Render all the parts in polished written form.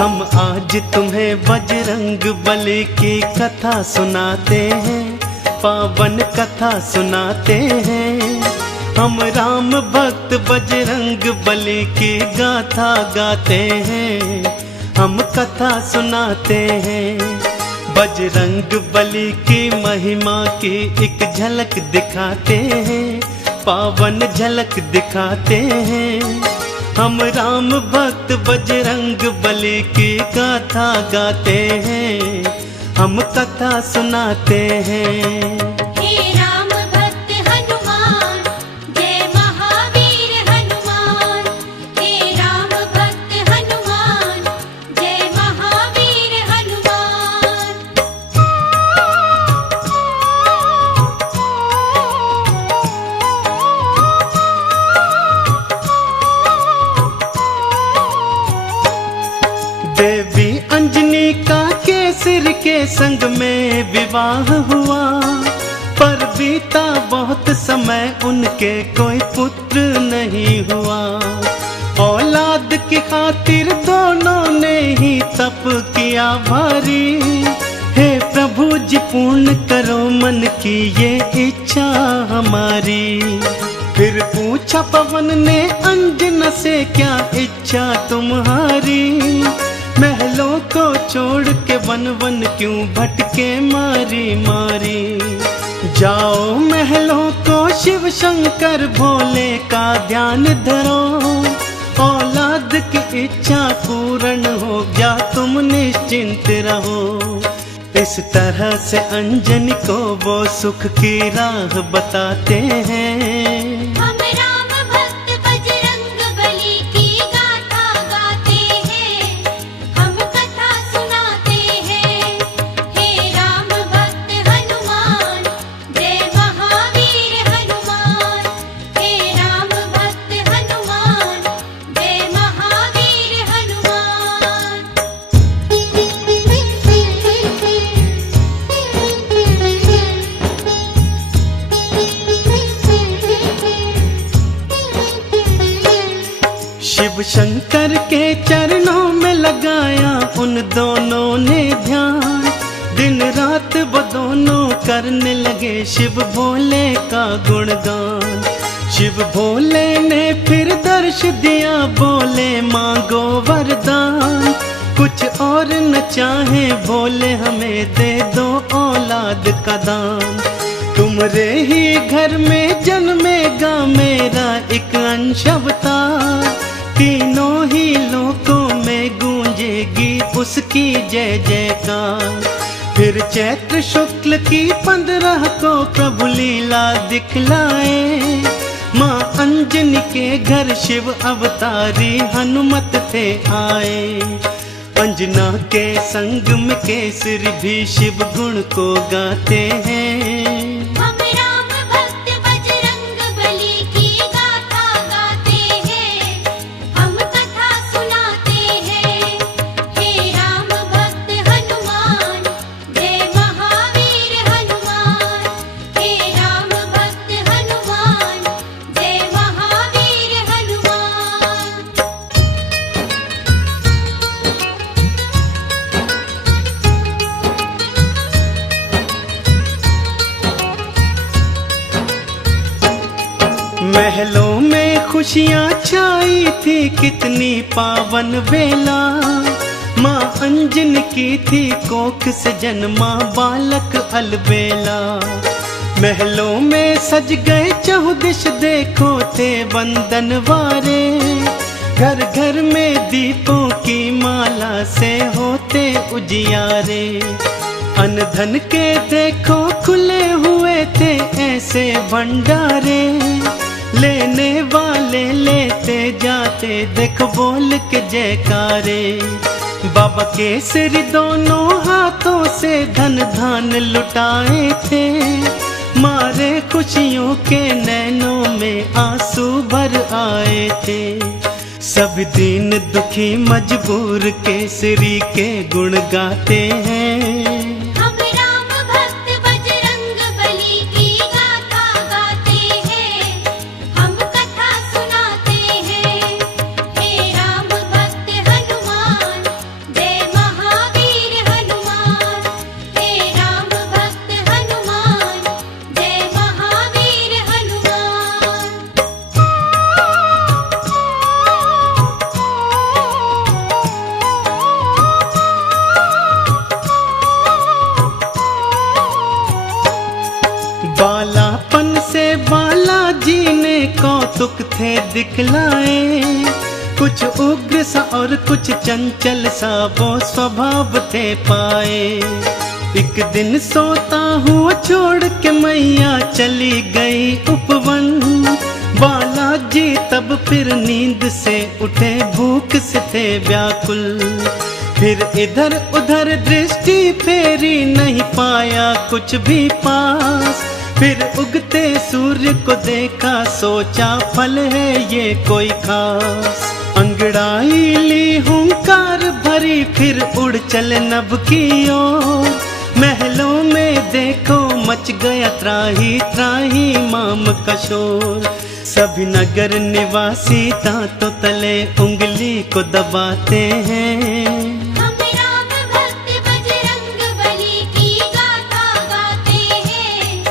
हम आज तुम्हें बजरंग बली की कथा सुनाते हैं, पावन कथा सुनाते हैं। हम राम भक्त बजरंग बली की गाथा गाते हैं, हम कथा सुनाते हैं। बजरंग बली की महिमा की एक झलक दिखाते हैं, पावन झलक दिखाते हैं। हम राम भक्त बजरंग बली की गाथा गाते हैं, हम कथा सुनाते हैं। हे राम भक्त हनुमान, जय महावीर हनुमान। हे राम भक्त हनुमान, जय महावीर हनुमान। देवी अंजनी का केसर के संग में विवाह हुआ, पर बीता बहुत समय उनके कोई पुत्र नहीं हुआ। औलाद की खातिर दोनों ने ही तप किया भारी। हे प्रभु जी पूर्ण करो मन की ये इच्छा हमारी। फिर पूछा पवन ने अंजना से, क्या इच्छा तुम्हारी? महलों को छोड़ के वन वन क्यों भटके मारी मारी। जाओ महलों को शिव शंकर भोले का ध्यान धरो, औलाद की इच्छा पूर्ण हो गया तुम निश्चिंत रहो। इस तरह से अंजनी को वो सुख की राह बताते हैं। हम राम भक्त बजरंग बली की गाथा गाते हैं, हम कथा सुनाते हैं। हे राम भक्त हनुमान, जय महावीर हनुमान। हे राम भक्त हनुमान, जय महावीर हनुमान। शिव शंकर के चरणों में लगाया उन दोनों ने ध्यान। दिन रात वो दोनों करने लगे शिव भोले का गुणगान। शिव भोले ने फिर दर्श दिया, बोले मांगो वरदान। कुछ और न चाहे भोले हमें दे दो औलाद का दान। तुम्हारे ही घर में जन्मेगा मेरा एक अंश अवतार। तीनों ही लोकों में गूंजेगी उसकी जय जयकार। फिर चैत्र शुक्ल की 15 को प्रभु लीला दिखलाए। माँ अंजनी के घर शिव अवतारी हनुमत थे आए। अंजना के संग में केसरी भी शिव गुण को गाते हैं। हम राम भक्त बजरंग बली की गाथा गाते हैं, हम कथा सुनाते हैं। हे राम भक्त हनुमान, जय महावीर हनुमान। हे राम भक्त हनुमान, जय महावीर हनुमान। महलों में खुशियाँ छाई थी कितनी पावन बेला। माँ अंजनी की थी कोख से जन्मा बालक अलबेला। महलों में सज गए चहुदिश देखो थे बंदन वारे। घर घर में दीपों की माला से होते उजियारे। अन्न धन के देखो खुले हुए थे ऐसे भंडारे। लेने वाले लेते जाते देखो बोल के जयकारे। बाबा केसरी दोनों हाथों से धन धान लुटाए थे। मारे खुशियों के नैनों में आंसू भर आए थे। सब दीन दुखी मजबूर केसरी के गुण गाते हैं। हम राम भक्त बजरंग बली की गाथा गाते हैं, हम कथा सुनाते हैं। हे राम भक्त हनुमान, दिखलाए। कुछ उग्र सा और कुछ चंचल सा वो स्वभाव थे पाए। एक दिन सोता हुआ छोड़ के मैया चली गई उपवन। बालाजी तब फिर नींद से उठे, भूख से थे व्याकुल। फिर इधर उधर दृष्टि फेरी, नहीं पाया कुछ भी पास। फिर उगते सूर्य को देखा, सोचा फल है ये कोई खास। अंगड़ाई ली हुंकार भरी, फिर उड़ चले नभ की ओर। महलों में देखो मच गया त्राही त्राही माम का शोर। सभी नगर निवासी दांतों तले उंगली को दबाते हैं। हम राम भक्त बजरंग बली की गाथा गाते हैं,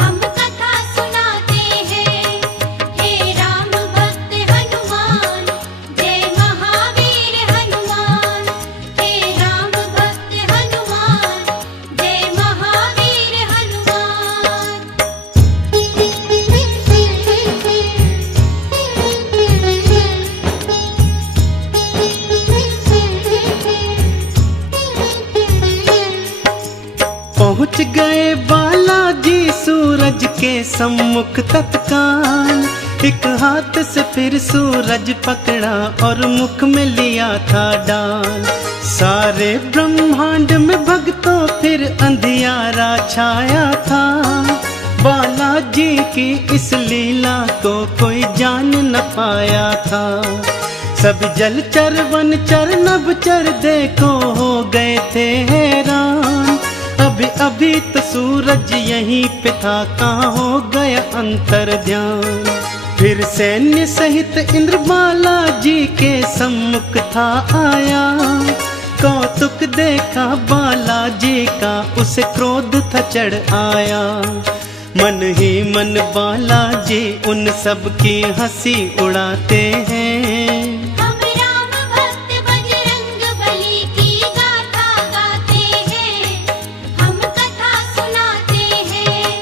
हम कथा सुनाते हैं। हे राम भक्त हनुमान, जय महावीर हनुमान। हे राम भक्त हनुमान, जय महावीर हनुमान। पहुँच गए बालाजी सूरज के सम्मुख तत्काल। एक हाथ से फिर सूरज पकड़ा और मुख में लिया था डाल। सारे ब्रह्मांड में भक्तों फिर अंधियारा छाया था। बालाजी की इस लीला को कोई जान न पाया था। सब जलचर वनचर नभचर देखो हो गए थे हैरान। अभी अभी तो सूरज यहीं पे था, कहाँ हो गया अंतर ध्यान। फिर सैन्य सहित इंद्र बालाजी के सम्मुख था आया। कौतुक देखा बालाजी का, उसे क्रोध था चढ़ आया। मन ही मन बालाजी उन सब की हंसी उड़ाते हैं। हम राम भक्त बजरंग बली की गाथा गाते हैं, हम कथा सुनाते हैं।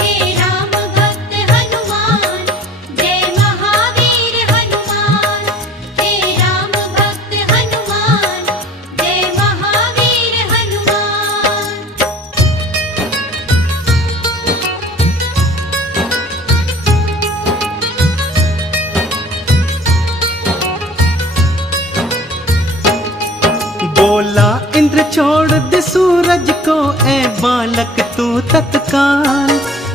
हे राम भक्त हनुमान, जय महावीर हनुमान। हे राम भक्त हनुमान, जय महावीर हनुमान। बोला इंद्र छोड़ दे सूरज को, ए बालक तू तत्काल।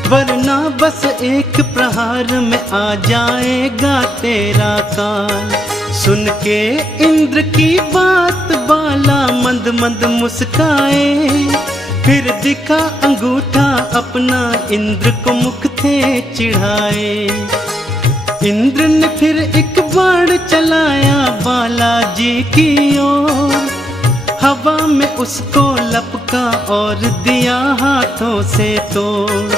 वरना बस एक प्रहार में आ जाएगा तेरा काल। सुन के इंद्र की बात बाला मंद मंद मुस्काए। फिर दिखा अंगूठा अपना, इंद्र को मुख थे चिढ़ाए। इंद्र ने फिर एक बाण चलाया बालाजी की ओर। हवा में उसको लपका और दिया हाथों से तोड़।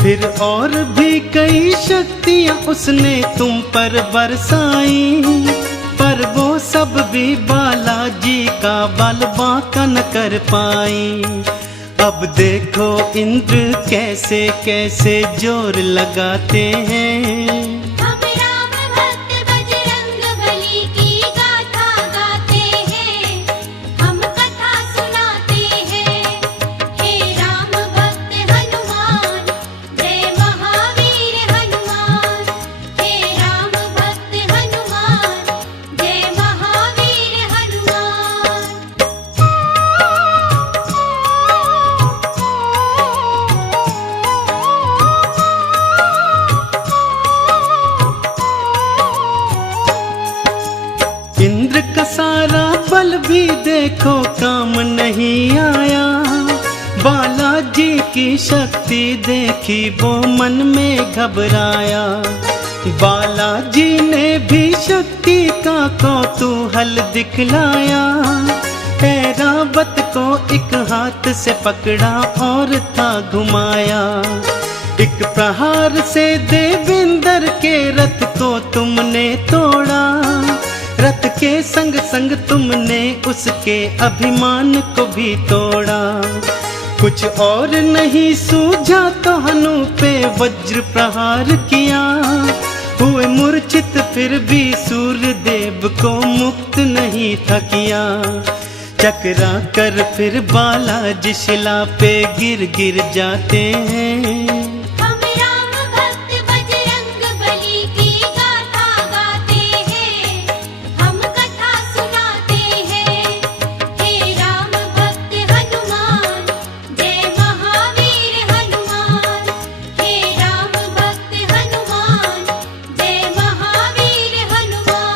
फिर और भी कई शक्तियां उसने तुम पर बरसाई। पर वो सब भी बालाजी का बल बांका न कर पाई। अब देखो इंद्र कैसे कैसे जोर लगाते हैं। हम राम भक्त बजरंग बली की गाथा गाते हैं, हम कथा सुनाते हैं। हे राम भक्त हनुमान, जय महावीर हनुमान। हे राम भक्त हनुमान, जय महावीर हनुमान। इंद्र का सारा बल भी देखो काम नहीं आया। बालाजी की शक्ति देखी वो मन में घबराया। बालाजी ने भी शक्ति का कौतूहल दिखलाया। ऐरावत को एक हाथ से पकड़ा और था घुमाया। एक प्रहार से देवेंद्र के रथ को तुमने तोड़ा। रथ के संग संग तुमने उसके अभिमान को भी तोड़ा। कुछ और नहीं सूझा तो हनु पे वज्र प्रहार किया। हुए मूर्छित फिर भी सूर्य देव को मुक्त नहीं था किया। चकरा कर फिर बालाजी शिला पे गिर गिर जाते हैं। हम राम भक्त बजरंग बली की गाथा गाते हैं, हम कथा सुनाते हैं। हे राम भक्त हनुमान, जय महावीर हनुमान। हे राम भक्त हनुमान, जय महावीर हनुमान।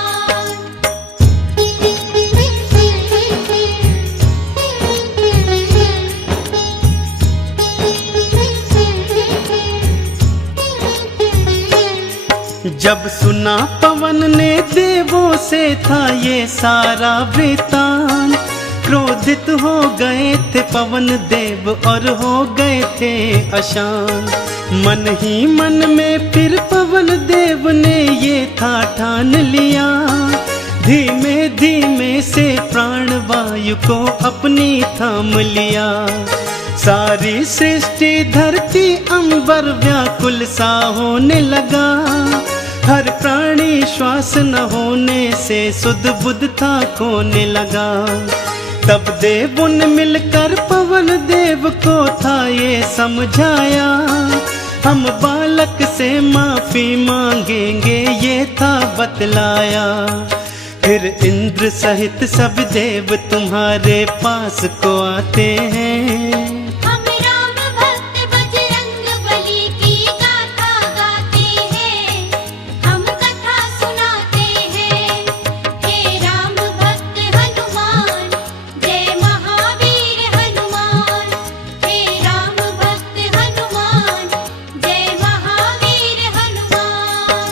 जब सुना पवन ने देवों से था ये सारा वृतांत, क्रोधित हो गए थे पवन देव और हो गए थे अशांत। मन ही मन में फिर पवन देव ने ये था ठान लिया, धीमे धीमे से प्राण वायु को अपनी थाम लिया। सारी सृष्टि धरती अंबर व्याकुल सा होने लगा, हर प्राणी श्वास न होने से सुध बुध था खोने लगा। तब देवों ने मिलकर पवन देव को था ये समझाया, हम बालक से माफी मांगेंगे ये था बतलाया। फिर इंद्र सहित सब देव तुम्हारे पास को आते हैं। हम राम भक्त बजरंग बली की गाथा गाते हैं, हम कथा सुनाते हैं। हे राम भक्त हनुमान, जय महावीर हनुमान। हे राम भक्त हनुमान, जय महावीर हनुमान।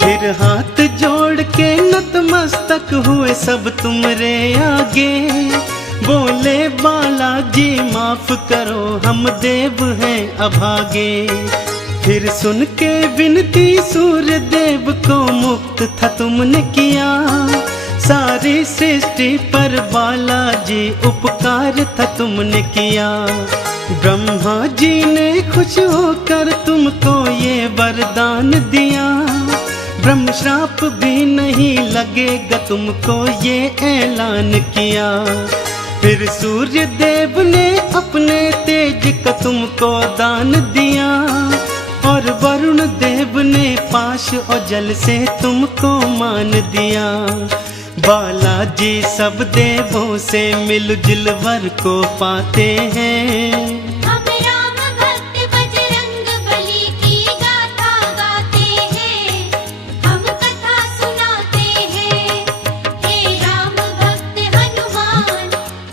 फिर हाथ जोड़ के नतमस्तक हुए सब तुमरे आगे, बोले बालाजी माफ करो हम देव हैं अभागे। फिर सुन के विनती सूर्य देव को मुक्त था तुमने किया, सारी सृष्टि पर बालाजी उपकार था तुमने किया। ब्रह्मा जी ने खुश होकर तुमको ये वरदान दिया, ब्रह्म श्राप भी नहीं लगेगा तुमको ये ऐलान किया। फिर सूर्य देव ने अपने तेज का तुमको दान दिया, और वरुण देव ने पाश और जल से तुमको मान दिया। बालाजी सब देवों से मिलजुल वर को पाते हैं। हम राम भक्त बजरंग बली की गाथा गाते हैं, हम कथा सुनाते हैं। हे राम भक्त हनुमान,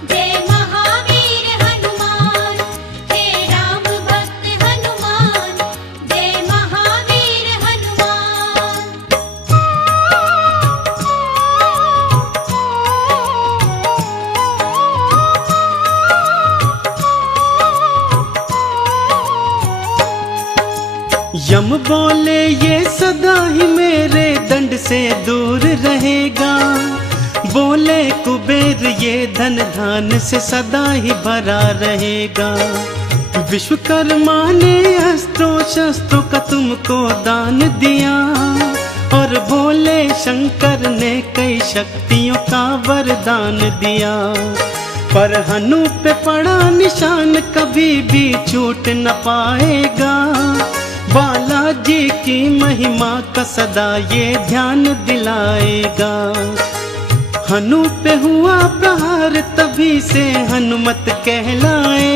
जय महावीर हनुमान। हे राम भक्त हनुमान, जय महावीर हनुमान। यम बोले ये सदा ही मेरे दंड से दूर रहेगा, बोले कुबेर ये धन धान से सदा ही भरा रहेगा। विश्वकर्मा ने अस्त्रों शस्त्रों का तुमको दान दिया, और भोले शंकर ने कई शक्तियों का वरदान दिया। पर हनु पे पड़ा निशान कभी भी छूट न पाएगा, बालाजी की महिमा का सदा ये ध्यान दिलाएगा। हनु पे हुआ प्रहार तभी से हनुमत कहलाए,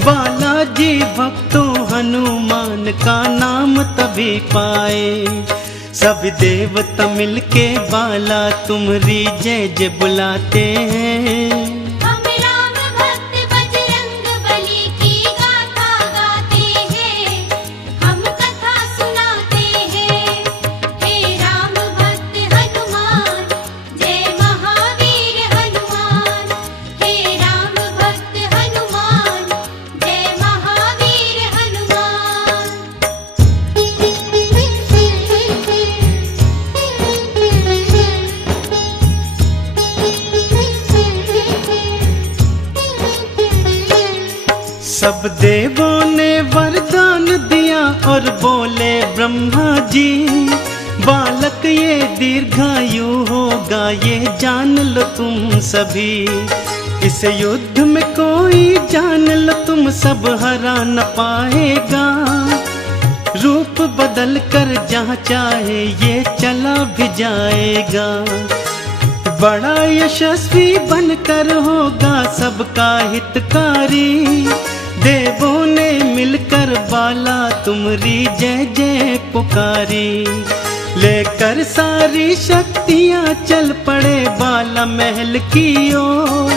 बालाजी भक्तों हनुमान का नाम तभी पाए। सब देवता मिलके बाला तुम्हारी जय जय बुलाते हैं। हम राम भक्त बजरंग बली की गाथा गाते हैं, हम कथा सुनाते हैं। हे राम भक्त हनुमान, जय महावीर हनुमान। हे राम भक्त हनुमान, जय महावीर हनुमान। सब देवों ने वरदान दिया और बोले ब्रह्मा जी, बालक ये दीर्घायु होगा, ये जान लो तुम सभी। इस युद्ध में कोई जान लो तुम सब हरा न पाएगा, रूप बदल कर जहाँ चाहे ये चला भी जाएगा। बड़ा यशस्वी बनकर होगा सबका हितकारी, देवों ने मिलकर बाला तुम्हारी जय जय पुकारी। लेकर सारी शक्तियाँ चल पड़े बाला महल की ओर,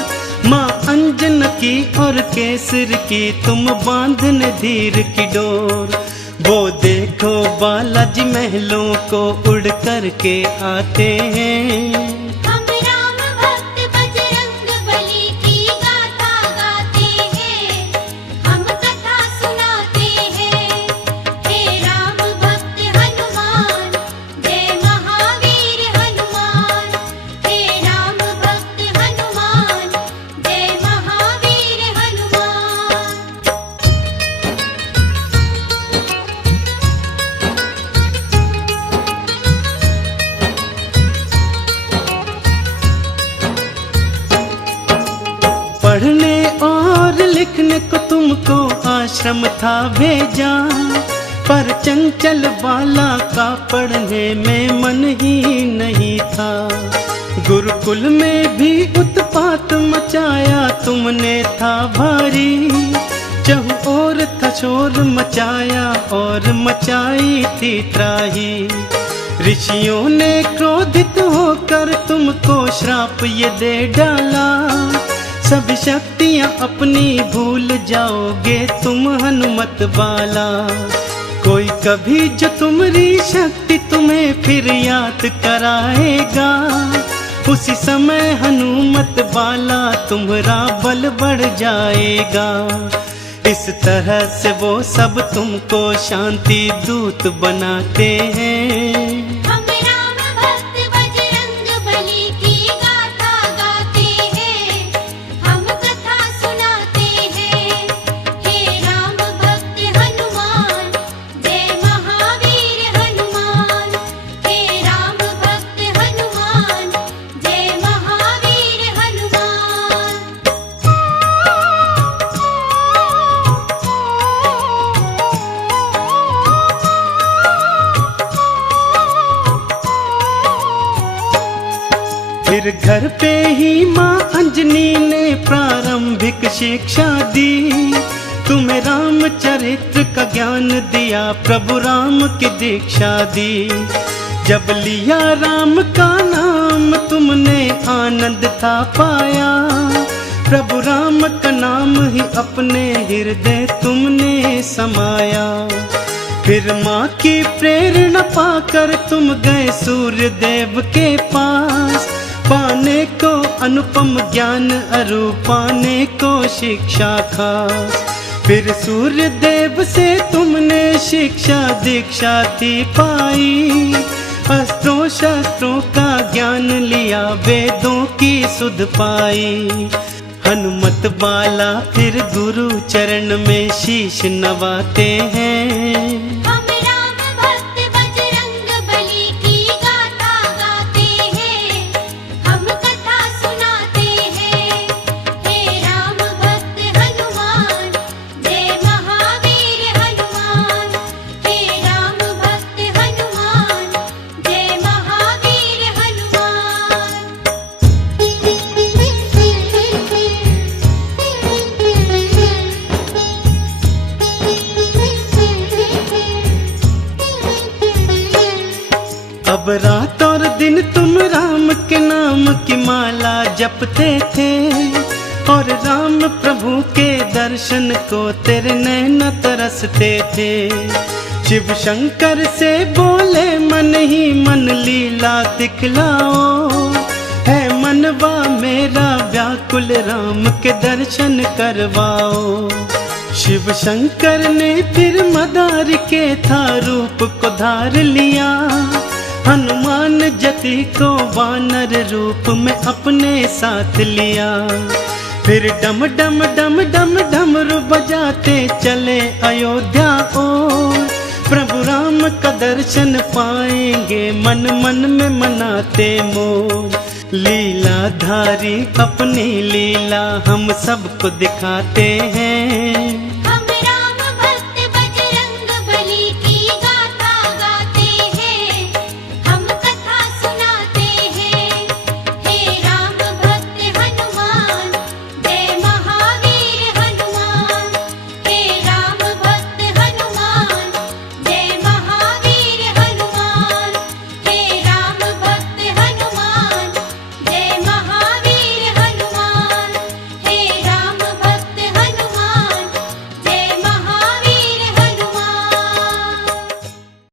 माँ अंजन की और केसर की तुम बांधने धीर की डोर। वो देखो बालाजी महलों को उड़ कर के आते हैं, हम राम भक्त बजरंग बली की गाथा गाते हैं, हम कथा सुनाते हैं। हे राम भक्त हनुमान, जय महावीर हनुमान। हे राम भक्त हनुमान, जय महावीर हनुमान। पढ़ने और लिखने को तुमको आश्रम था भेजा, पर चंचल बाला का पढ़ने में मन ही नहीं था। गुरुकुल में भी उत्पात मचाया तुमने था भारी, चहु और था शोर मचाया और मचाई थी त्राही। ऋषियों ने क्रोधित होकर तुमको श्राप ये दे डाला, सब शक्तियाँ अपनी भूल जाओगे तुम हनुमत बाला। कोई कभी जो तुम्हारी शक्ति तुम्हें फिर याद कराएगा, उसी समय हनुमत बाला तुम्हारा बल बढ़ जाएगा। इस तरह से वो सब तुमको शांति दूत बनाते हैं। हम राम भक्त बजरंग बली की गाथा गाते हैं, हम कथा सुनाते हैं। हे राम भक्त हनुमान, जय महावीर हनुमान। हे राम भक्त हनुमान, जय महावीर हनुमान। फिर घर पे ही माँ अंजनी ने प्रारंभिक शिक्षा दी, तुम्हें रामचरित्र का ज्ञान दिया, प्रभु राम की दीक्षा दी। जब लिया राम का नाम तुमने आनंद था पाया, प्रभु राम का नाम ही अपने हृदय तुमने समाया। फिर माँ की प्रेरणा पाकर तुम गए सूर्य देव के पास, पाने को अनुपम ज्ञान अरु पाने को शिक्षा खास। फिर सूर्य देव से तुमने शिक्षा दीक्षा थी पाई, अस्त्रों शस्त्रों का ज्ञान लिया, वेदों की सुध पाई। हनुमत बाला फिर गुरु चरण में शीश नवाते हैं। हम राम भक्त बजरंग बली की गाथा गाते हैं, हम कथा सुनाते हैं। हे राम भक्त हनुमान, जय महावीर हनुमान। हे राम भक्त हनुमान, जय महावीर हनुमान। अब रात और दिन तुम राम के नाम की माला जपते थे, और राम प्रभु के दर्शन को तेरे नैन तरसते थे। शिव शंकर से बोले मन ही मन लीला दिखलाओ, है मनवा मेरा व्याकुल राम के दर्शन करवाओ। शिव शंकर ने फिर मदार के था रूप को धार लिया, हनुमान जति को वानर रूप में अपने साथ लिया। फिर डम डम डम डम डमरू बजाते चले अयोध्या ओर। प्रभु राम का दर्शन पाएंगे मन मन में मनाते मोर। लीलाधारी अपनी लीला हम सबको दिखाते हैं।